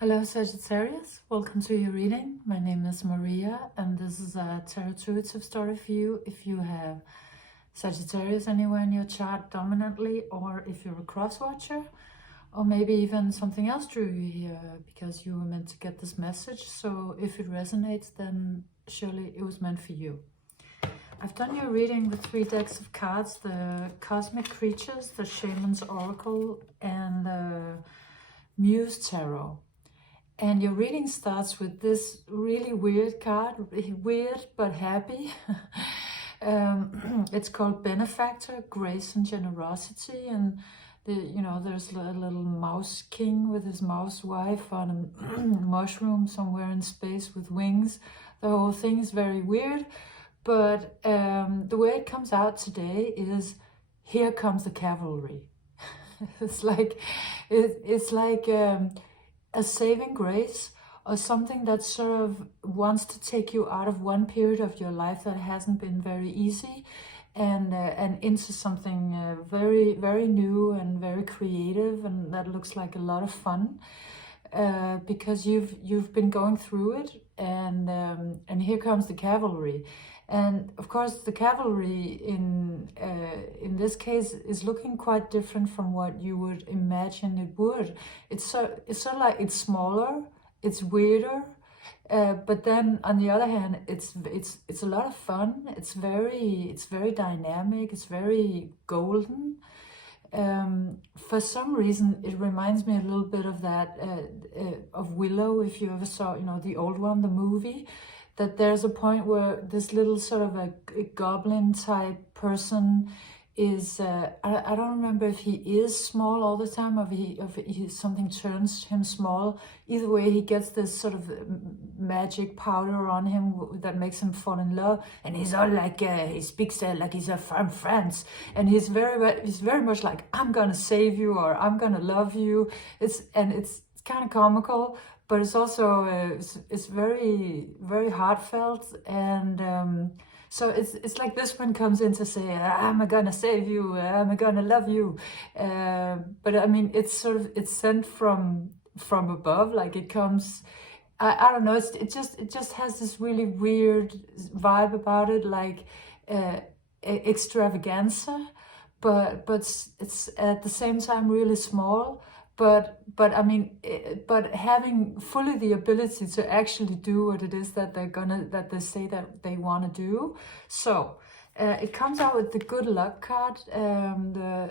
Hello Sagittarius, welcome to your reading. My name is Maria and this is a tarot intuitive story for you if you have Sagittarius anywhere in your chart dominantly, or if you're a cross watcher, or maybe even something else drew you here because you were meant to get this message. So if it resonates, then surely it was meant for you. I've done your reading with 3 decks of cards: the Cosmic Creatures, the Shaman's Oracle, and the Muse Tarot. And your reading starts with this really weird card, weird but happy. It's called Benefactor, Grace and Generosity, and there's a little mouse king with his mouse wife on a mushroom somewhere in space with wings. The whole thing is very weird, but the way it comes out today is, here comes the cavalry. It's like a saving grace, or something that sort of wants to take you out of one period of your life that hasn't been very easy, and into something very, very new and very creative, and that looks like a lot of fun, because you've been going through it, and here comes the cavalry. And of course, the cavalry in this case is looking quite different from what you would imagine it would. It's sort of like, it's smaller, it's weirder, but then on the other hand, it's a lot of fun. It's very dynamic. It's very golden. For some reason, it reminds me a little bit of that of Willow, if you ever saw, the old one, the movie. That there's a point where this little sort of a goblin type person is, I don't remember if he is small all the time, or if something turns him small. Either way, he gets this sort of magic powder on him that makes him fall in love, and he's all like, he speaks like he's from France, and he's very much like, I'm gonna save you, or I'm gonna love you. It's kind of comical, but it's also it's very, very heartfelt, and so it's like this one comes in to say, I'm gonna save you, I'm gonna love you, but I mean, it's sent from above, like it comes. I don't know. It just has this really weird vibe about it, like extravaganza, but it's at the same time really small. But I mean, but having fully the ability to actually do what it is that they say that they want to do. So it comes out with the good luck card, the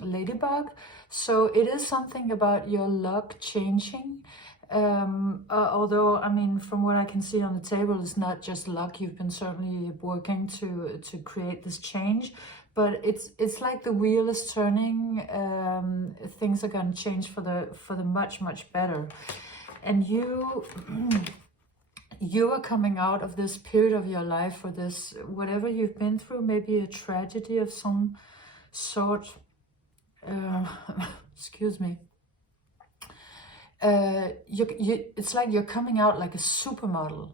ladybug. So it is something about your luck changing. Although, I mean, from what I can see on the table, it's not just luck. You've been certainly working to create this change. But it's like the wheel is turning. Things are going to change for the much, much better. And you are coming out of this period of your life, or this, whatever you've been through, maybe a tragedy of some sort. Excuse me. It's like you're coming out like a supermodel.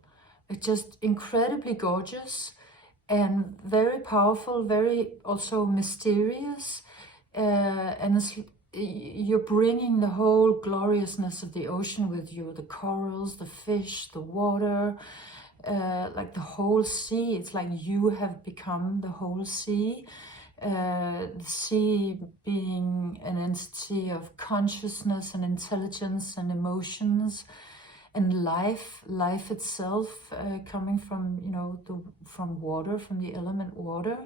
It's just incredibly gorgeous, and very powerful, very also mysterious, and you're bringing the whole gloriousness of the ocean with you, the corals, the fish, the water, like the whole sea. It's like you have become the whole sea, the sea being an entity of consciousness and intelligence and emotions, and life itself, coming from, from water, from the element water.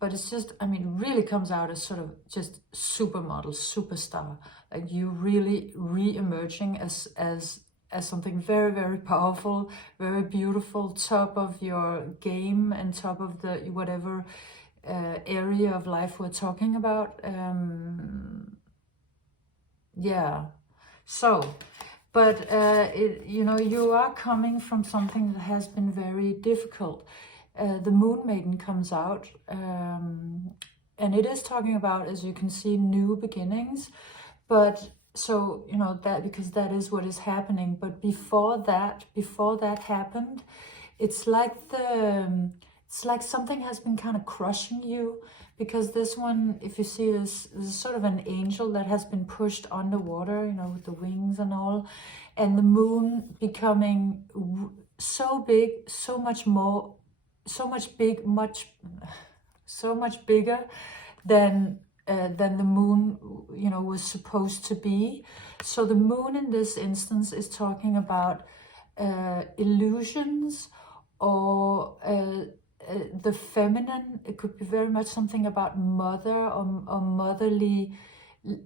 But it's just, I mean, really comes out as sort of just supermodel, superstar, like you really re-emerging as something very, very powerful, very beautiful, top of your game, and top of the whatever area of life we're talking about. Yeah, so. But, you are coming from something that has been very difficult. The Moon Maiden comes out, and it is talking about, as you can see, new beginnings. But so, that, because that is what is happening. But before that happened, it's like it's like something has been kind of crushing you, because this one, if you see this is sort of an angel that has been pushed underwater, you know, with the wings and all, and the moon becoming so big, so much more, so much bigger than the moon, you know, was supposed to be. So the moon in this instance is talking about illusions, or the feminine. It could be very much something about mother, or motherly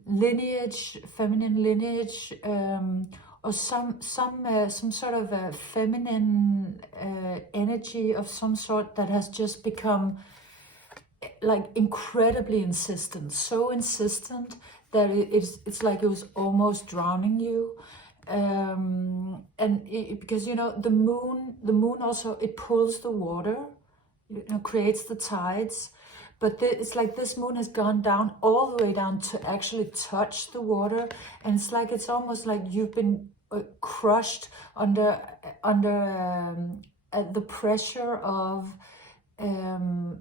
lineage, feminine lineage, or some sort of a feminine energy of some sort that has just become like incredibly insistent, so insistent that it's like it was almost drowning you. And because, you know, the moon also, it pulls the water, you know, creates the tides, but it's like this moon has gone down, all the way down to actually touch the water, and it's like, it's almost like you've been crushed under the pressure of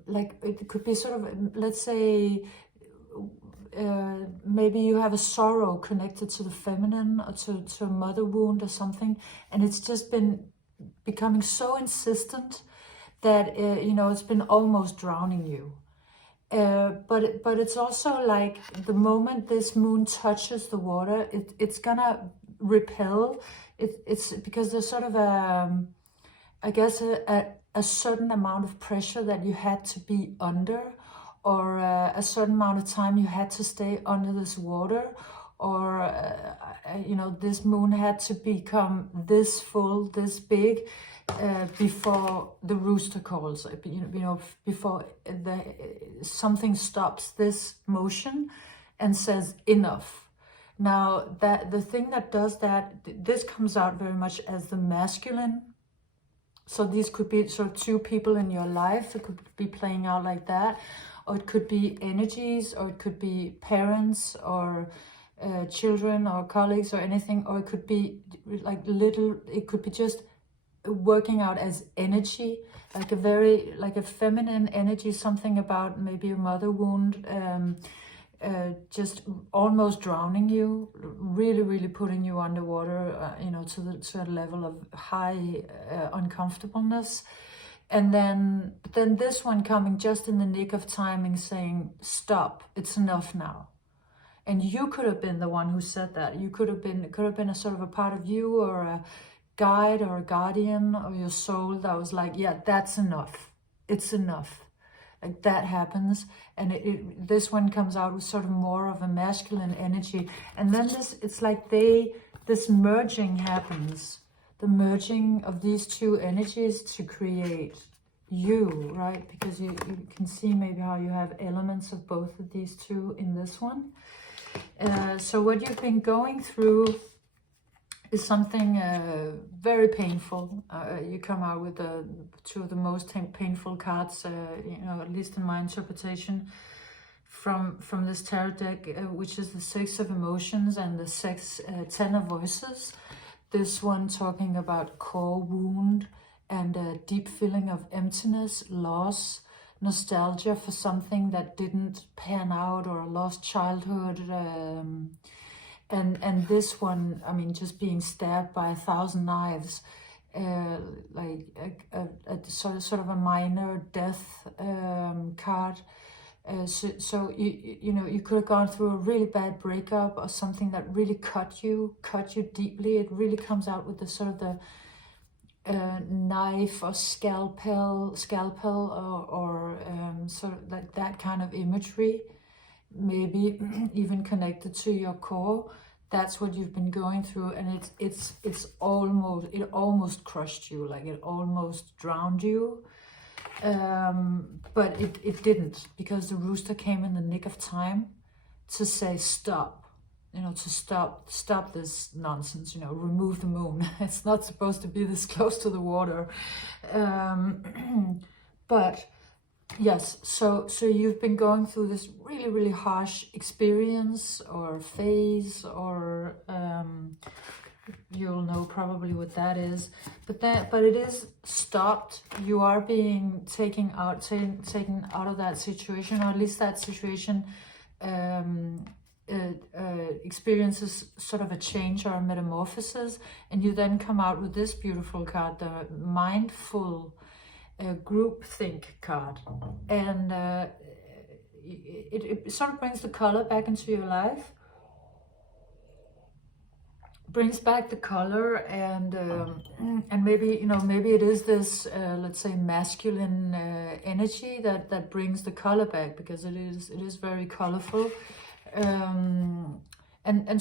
like, it could be sort of, let's say, maybe you have a sorrow connected to the feminine, or to a mother wound or something, and it's just been becoming so insistent that you know, it's been almost drowning you. But it's also like, the moment this moon touches the water, it's gonna repel. It's because there's sort of I guess a certain amount of pressure that you had to be under, or a certain amount of time you had to stay under this water, or you know, this moon had to become this full, this big, before the rooster calls, you know, before something stops this motion and says enough. Now, that the thing that does that, this comes out very much as the masculine. So these could be sort of two people in your life. It could be playing out like that, or it could be energies, or it could be parents, or children, or colleagues, or anything, or it could be like it could be just working out as energy, like a feminine energy, something about maybe a mother wound, just almost drowning you, really putting you underwater, you know, to a level of high uncomfortableness. And then this one coming just in the nick of timing, saying, stop, it's enough now. And you could have been the one who said that. You could have been, it could have been a sort of a part of you, or a guide, or a guardian of your soul that was like, yeah, that's enough, it's enough. Like, that happens, and this one comes out with sort of more of a masculine energy. And then it's like this merging happens, the merging of these two energies to create you, right? Because you can see maybe how you have elements of both of these two in this one. So what you've been going through is something very painful. You come out with two of the most painful cards, you know, at least in my interpretation, from this tarot deck, which is the Six of Emotions and the Ten of Voices. This one talking about core wound and a deep feeling of emptiness, loss, nostalgia for something that didn't pan out, or a lost childhood. And this one, I mean, just being stabbed by 1,000 knives, like a sort of a minor death card. So you know, you could have gone through a really bad breakup, or something that really cut you deeply. It really comes out with the sort of the knife or scalpel, or sort of like that kind of imagery. Maybe even connected to your core. That's what you've been going through, and it almost crushed you, like it almost drowned you. But it didn't, because the rooster came in the nick of time to say stop, you know, to stop this nonsense, you know, remove the moon. It's not supposed to be this close to the water. But yes, so you've been going through this really harsh experience or phase, or you'll know probably what that is. But it is stopped. You are being taken out of that situation, or at least that situation experiences sort of a change or a metamorphosis, and you then come out with this beautiful card, the mindful groupthink card, and it sort of brings the color back into your life, brings back the color, and maybe maybe it is this let's say masculine energy that brings the color back, because it is very colorful, and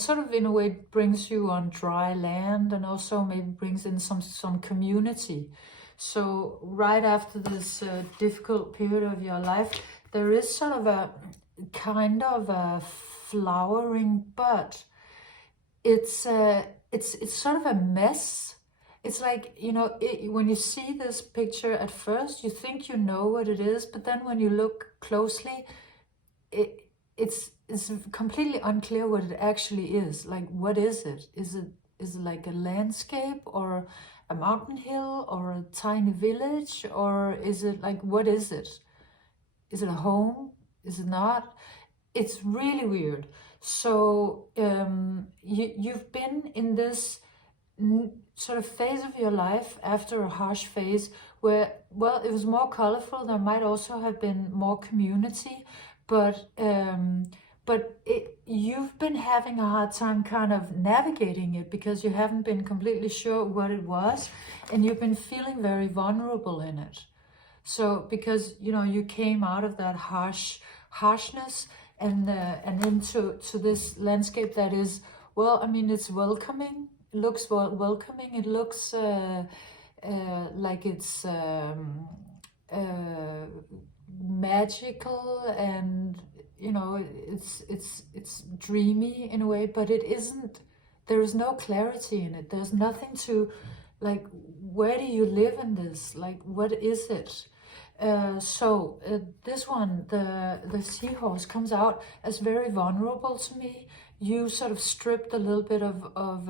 sort of in a way brings you on dry land, and also maybe brings in some community. So right after this difficult period of your life, there is sort of a kind of a flowering, but it's sort of a mess. It's like, when you see this picture at first, you think you know what it is, but then when you look closely, it's completely unclear what it actually is. Like, what is it? Is it like a landscape, or a mountain hill, or a tiny village, or is it like, what is it? Is it a home? Is it not? It's really weird. So you've been in this sort of phase of your life after a harsh phase where, well, it was more colorful. There might also have been more community, but you've been having a hard time kind of navigating it, because you haven't been completely sure what it was, and you've been feeling very vulnerable in it. So because you came out of that harshness and into this landscape that is, well, I mean, it's welcoming. It looks welcoming. It looks like it's magical, and it's dreamy in a way, but it isn't. There is no clarity in it. There's nothing to, like, where do you live in this? Like, what is it? So this one, the seahorse, comes out as very vulnerable to me. You sort of stripped a little bit of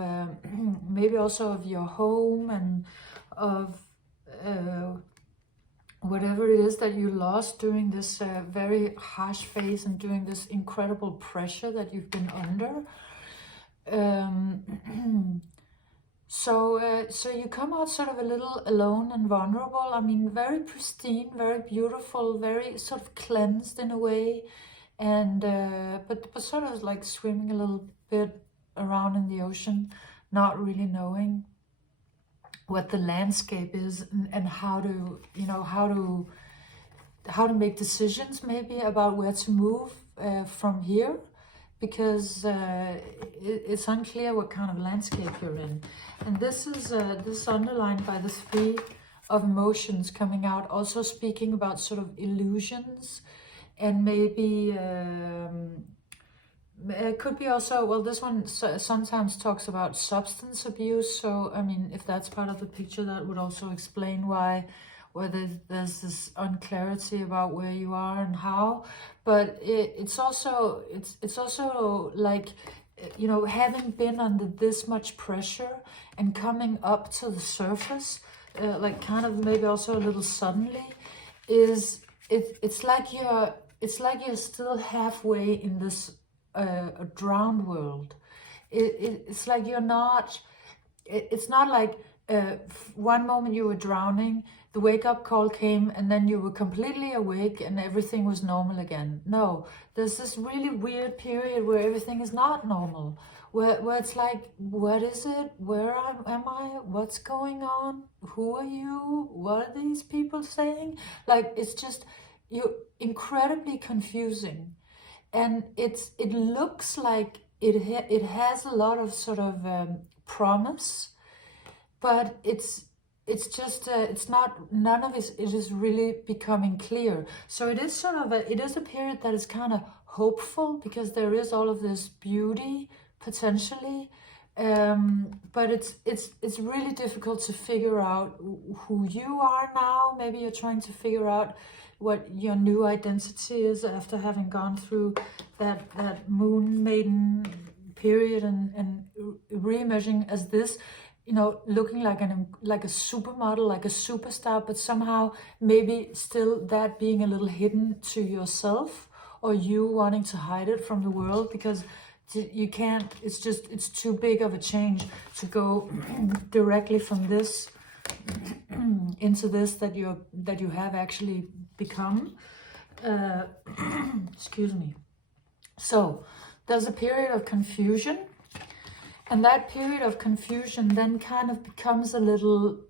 maybe also of your home, and of whatever it is that you lost during this very harsh phase, and during this incredible pressure that you've been under. So you come out sort of a little alone and vulnerable. I mean, very pristine, very beautiful, very sort of cleansed in a way, and but sort of like swimming a little bit around in the ocean, not really knowing what the landscape is, and how to how to make decisions maybe about where to move from here, because it's unclear what kind of landscape you're in. And this is underlined by the Three of Emotions coming out, also speaking about sort of illusions, and maybe it could be also, well, this one sometimes talks about substance abuse. So I mean, if that's part of the picture, that would also explain why there's this unclarity about where you are and how. But it's also like, having been under this much pressure and coming up to the surface, like kind of maybe also a little suddenly, it's like you're still halfway in this a drowned world. It's like you're not. It's not like one moment you were drowning, the wake-up call came, and then you were completely awake and everything was normal again. No, there's this really weird period where everything is not normal, where it's like, what is it? Where am I? What's going on? Who are you? What are these people saying? Like, it's just incredibly confusing. And it looks like it has a lot of sort of promise, but it's just it's not, none of it is really becoming clear. So it is sort of a period that is kind of hopeful, because there is all of this beauty potentially, but it's really difficult to figure out who you are now. Maybe you're trying to figure out what your new identity is after having gone through that moon maiden period, and reimagining as this. you know, looking like a supermodel, like a superstar, but somehow maybe still that being a little hidden to yourself, or you wanting to hide it from the world because you can't, it's too big of a change to go directly from this into this that you have actually become. Excuse me. So there's a period of confusion, and that period of confusion then kind of becomes a little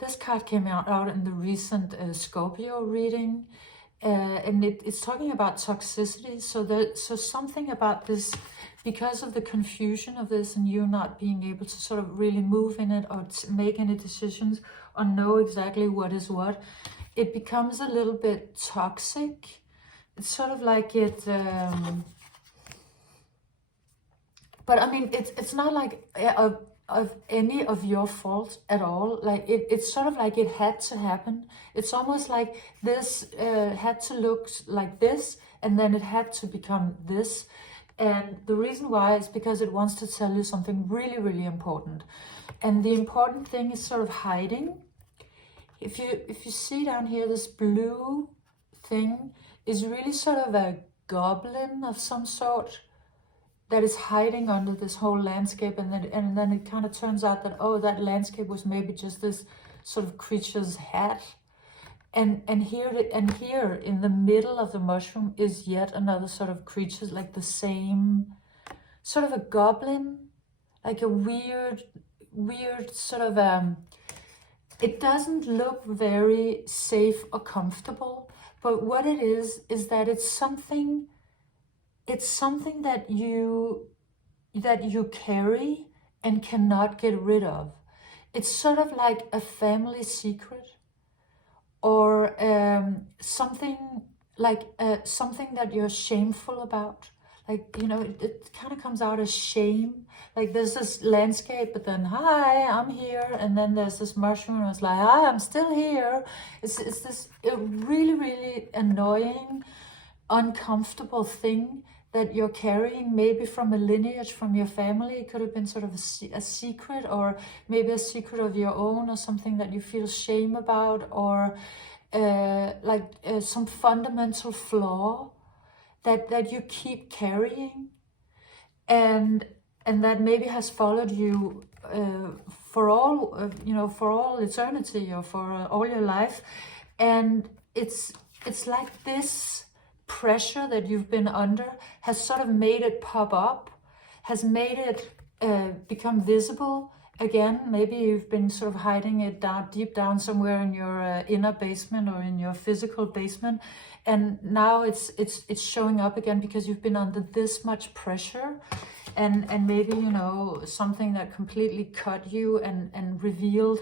this card came out in the recent Scorpio reading, and it's talking about toxicity. So something about this, because of the confusion of this and you not being able to sort of really move in it or make any decisions or know exactly what is what, it becomes a little bit toxic. It's sort of like it, but I mean, it's not like of any of your fault at all. Like it's sort of like it had to happen. It's almost like this had to look like this, and then it had to become this. And the reason why is because it wants to tell you something really, really important. And the important thing is sort of hiding. If you see down here, this blue thing is really sort of a goblin of some sort that is hiding under this whole landscape, and then it kind of turns out that, oh, that landscape was maybe just this sort of creature's hat. And here in the middle of the mushroom is yet another sort of creature, like the same sort of a goblin, like a weird sort of it doesn't look very safe or comfortable, but what it is that it's something that you carry and cannot get rid of. It's sort of like a family secret, or something like something that you're shameful about. Like, you know, it kind of comes out as shame. Like there's this landscape, but then, hi, I'm here. And then there's this mushroom, and it's like, hi, I'm still here. It's this really, really annoying, uncomfortable thing that you're carrying, maybe from a lineage, from your family. It could have been sort of a secret, or maybe a secret of your own, or something that you feel shame about, or some fundamental flaw that you keep carrying, and that maybe has followed you for all for all eternity, or for all your life. And it's like this pressure that you've been under has sort of made it pop up, has made it become visible again. Maybe you've been sort of hiding it down deep down somewhere in your inner basement, or in your physical basement, and now it's showing up again because you've been under this much pressure, and maybe, you know, something that completely cut you and revealed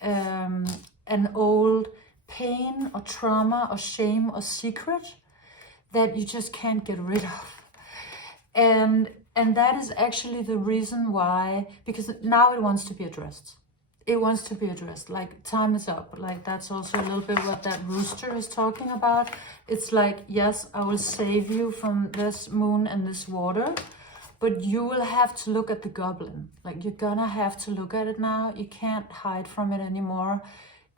an old pain or trauma or shame or secret that you just can't get rid of. And that is actually the reason why, because now it wants to be addressed. It wants to be addressed. Like, time is up. Like, that's also a little bit what that rooster is talking about. It's like, yes, I will save you from this moon and this water, but you will have to look at the goblin. Like, you're gonna have to look at it now. You can't hide from it anymore.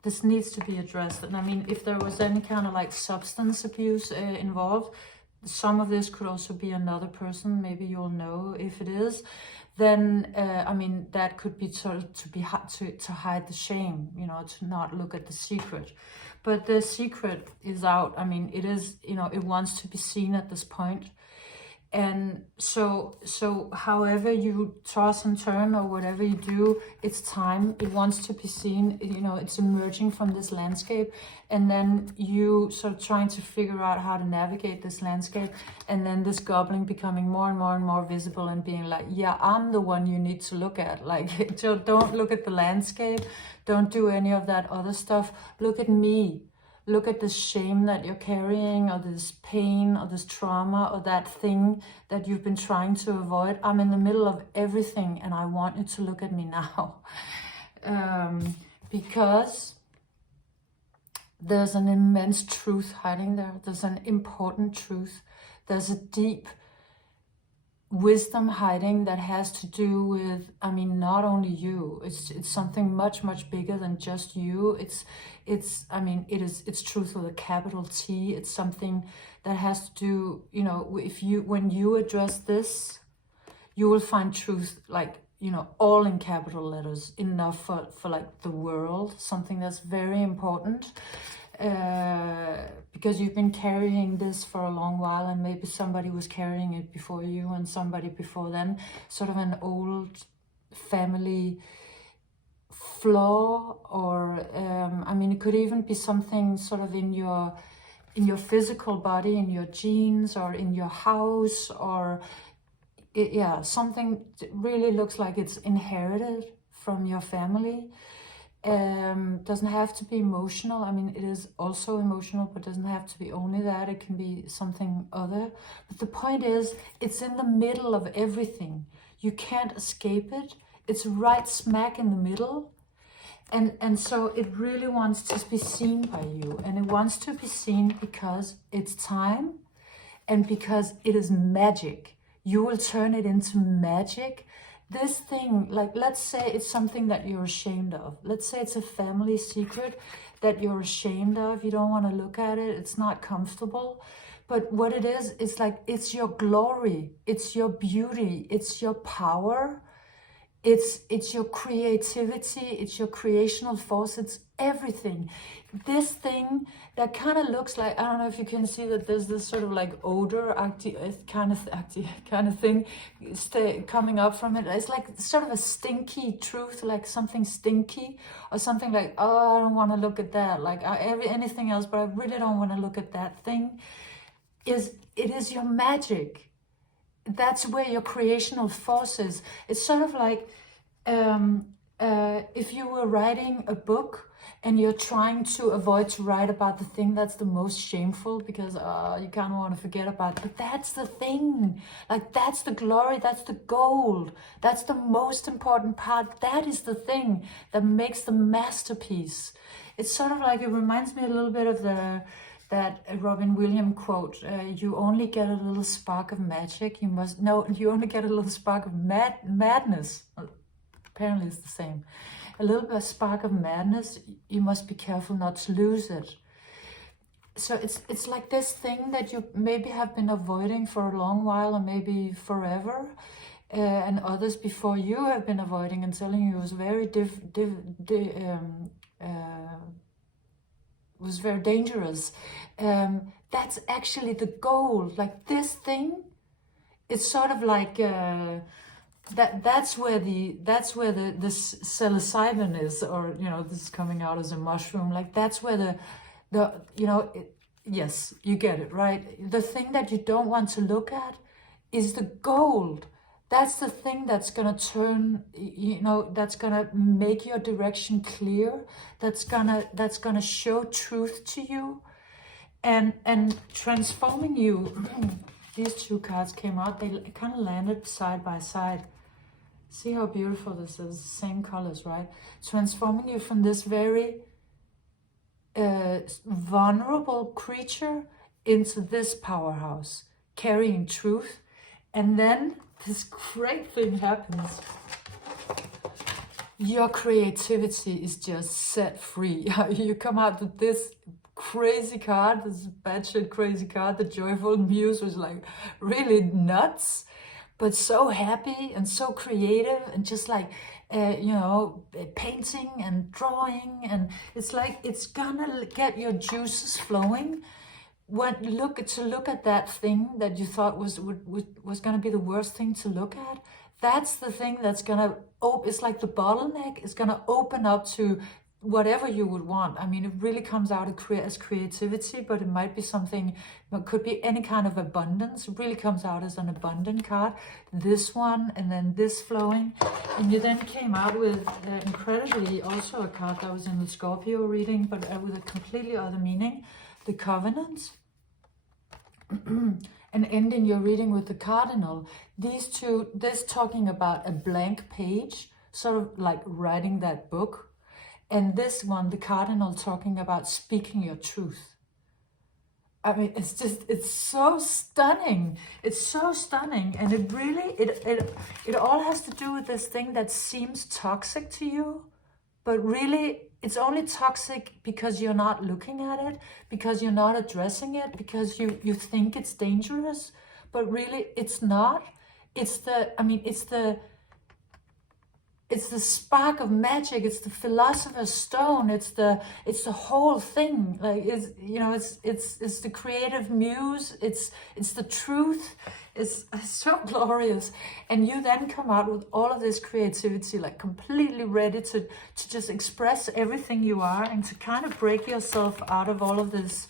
This needs to be addressed. And I mean, if there was any kind of like substance abuse involved, some of this could also be another person. Maybe you'll know if it is. Then, I mean, that could be sort of to hide the shame, you know, to not look at the secret. But the secret is out. I mean, it is, you know, it wants to be seen at this point. And so however you toss and turn, or whatever you do, it's time. It wants to be seen. You know, it's emerging from this landscape, and then you sort of trying to figure out how to navigate this landscape, and then this goblin becoming more and more and more visible, and being like, yeah, I'm the one you need to look at. Like, don't look at the landscape, don't do any of that other stuff. Look at me. Look at the shame that you're carrying, or this pain, or this trauma, or that thing that you've been trying to avoid. I'm in the middle of everything, and I want you to look at me now. Because there's an immense truth hiding there. There's an important truth. There's a deep wisdom hiding that has to do with, I mean, not only you, it's something much, much bigger than just you. I mean, it's truth with a capital T. It's something that has to do, you know, when you address this, you will find truth, like, you know, all in capital letters, enough for like the world, something that's very important. Because you've been carrying this for a long while, and maybe somebody was carrying it before you and somebody before them, sort of an old family flaw, or I mean, it could even be something sort of in your physical body, in your genes, or in your house, or yeah, something really looks like it's inherited from your family. Doesn't have to be emotional. I mean, it is also emotional, but doesn't have to be only that. It can be something other. But the point is, it's in the middle of everything. You can't escape it. It's right smack in the middle. And so it really wants to be seen by you. And it wants to be seen because it's time and because it is magic. You will turn it into magic. This thing, like, let's say it's something that you're ashamed of. Let's say it's a family secret that you're ashamed of. You don't want to look at it. It's not comfortable. But what it is, it's like, it's your glory. It's your beauty. It's your power. It's your creativity. It's your creational force. It's everything. This thing that kind of looks like, I don't know if you can see that there's this sort of like odor kind of thing coming up from it. It's like sort of a stinky truth, like something stinky, or something like, oh, I don't want to look at that, like anything else, but I really don't want to look at that thing. It is your magic. That's where your creational force is. It's sort of like if you were writing a book and you're trying to avoid to write about the thing that's the most shameful because you kind of want to forget about it. But that's the thing. Like, that's the glory. That's the gold. That's the most important part. That is the thing that makes the masterpiece. It's sort of like, it reminds me a little bit of that Robin Williams quote, you only get a little spark of magic, you only get a little spark of madness. Apparently it's the same. A little bit of spark of madness, you must be careful not to lose it. So it's like this thing that you maybe have been avoiding for a long while, or maybe forever, and others before you have been avoiding and telling you it was very was very dangerous. That's actually the goal. Like, this thing, it's sort of like that's where the psilocybin is, or, you know, this is coming out as a mushroom. Like, that's where the you know, yes, you get it, right? The thing that you don't want to look at is the gold. That's the thing that's gonna turn, you know, that's gonna make your direction clear. That's gonna show truth to you, and transforming you. These two cards came out. They kind of landed side by side. See how beautiful this is. Same colors, right? Transforming you from this very vulnerable creature into this powerhouse, carrying truth, and then this great thing happens. Your creativity is just set free. You come out with this crazy card, this batshit crazy card. The joyful Muse was like really nuts, but so happy and so creative, and just like, you know, painting and drawing. And it's like, it's gonna get your juices flowing. Look at that thing that you thought was going to be the worst thing to look at. That's the thing that's going to open. It's like the bottleneck. It's going to open up to whatever you would want. I mean, it really comes out as creativity, but it might be something, it could be any kind of abundance. It really comes out as an abundant card. This one, and then this flowing. And you then came out with incredibly also a card that was in the Scorpio reading, but with a completely other meaning. The Covenant. And ending your reading with the Cardinal. These two, this talking about a blank page, sort of like writing that book. And this one, the Cardinal, talking about speaking your truth. I mean, it's just, it's so stunning. It's so stunning. And it really, it all has to do with this thing that seems toxic to you, but really it's only toxic because you're not looking at it, because you're not addressing it, because you think it's dangerous, but really it's not. It's the, I mean, it's the spark of magic. It's the philosopher's stone. It's the whole thing. Like, it's, you know, it's the creative muse. It's the truth. It's so glorious. And you then come out with all of this creativity, like completely ready to just express everything you are, and to kind of break yourself out of all of this,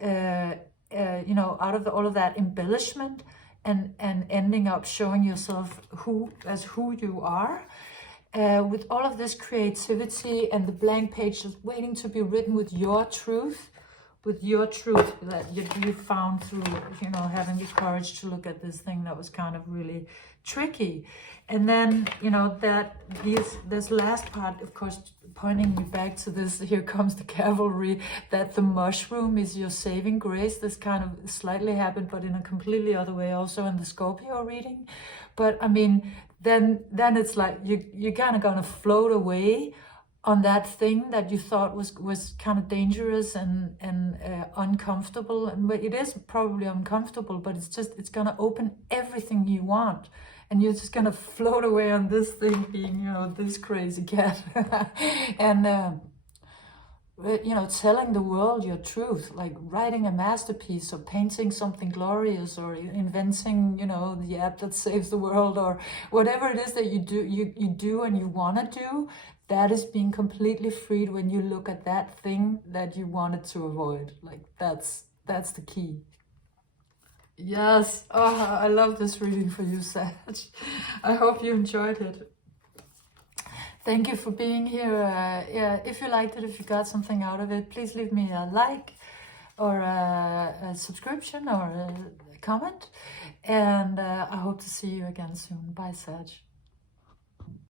you know, out of all of that embellishment, and ending up showing yourself who you are. With all of this creativity, and the blank page just waiting to be written with your truth, that you found through, you know, having the courage to look at this thing that was kind of really tricky. And then, you know, that this last part, of course, pointing me back to this, here comes the cavalry, that the mushroom is your saving grace. This kind of slightly happened, but in a completely other way also in the Scorpio reading. But I mean, then it's like you're kind of gonna float away on that thing that you thought was kind of dangerous and uncomfortable. And it is probably uncomfortable, but it's gonna open everything you want, and you're just gonna float away on this thing being, you know, this crazy cat. And you know, telling the world your truth, like writing a masterpiece, or painting something glorious, or inventing, you know, the app that saves the world, or whatever it is that you do and you want to do. That is being completely freed when you look at that thing that you wanted to avoid. Like, that's the key. Yes. Oh, I love this reading for you, Sag. I hope you enjoyed it. Thank you for being here. Yeah, if you liked it, if you got something out of it, please leave me a like, or a subscription, or a comment. And I hope to see you again soon. Bye, Sag.